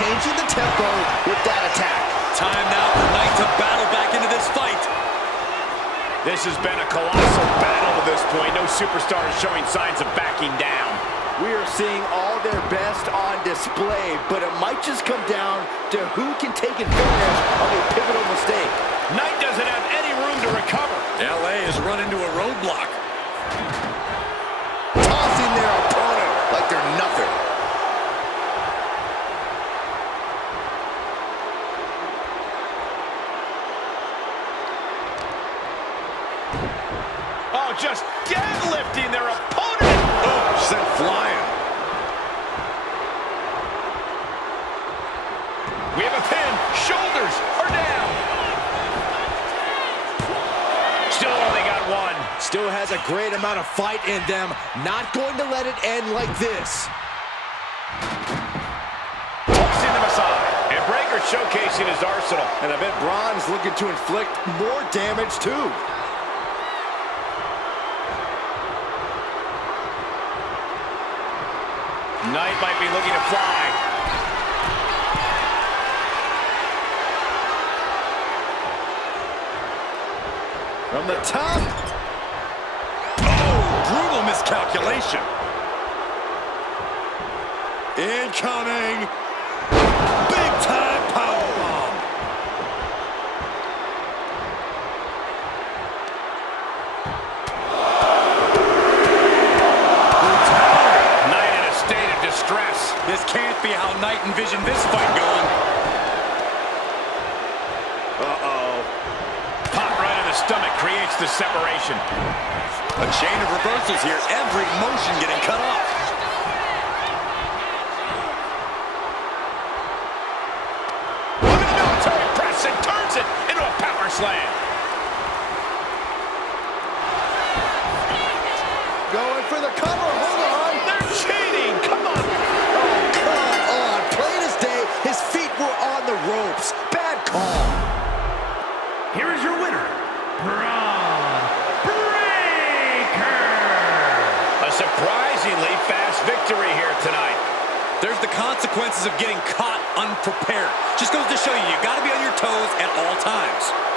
changing the tempo with that attack. Time now for Knight to battle back into this fight. This has been a colossal battle to this point. No superstar is showing signs of backing down. We are seeing all their best on display, but it might just come down to who can take advantage of a pivotal mistake. Knight doesn't have any room to recover. LA has run into a roadblock. Tossing their opponent like they're nothing. Oh, just deadlifting their opponent. Oh, sent flying. We have a pin. Shoulders are down. Still only got one. Still has a great amount of fight in them. Not going to let it end like this. Tossing them aside. And Breakker showcasing his arsenal. And I bet Bron's looking to inflict more damage too. Knight might be looking to fly. From the top. Oh, brutal miscalculation. Incoming. Big time powerbomb. Knight in a state of distress. This can't be how Knight envisioned this fight going. The stomach creates the separation. A chain of reversals here. Every motion getting cut off. Look at the military press and turns it into a power slam. Going for the cover. Hold on. They're cheating. Come on. Oh, come on. Plain as day, his feet were on the ropes. Bad call. Here is your winner, Bron Breakker. A surprisingly fast victory here tonight. There's the consequences of getting caught unprepared. Just goes to show you, you got to be on your toes at all times.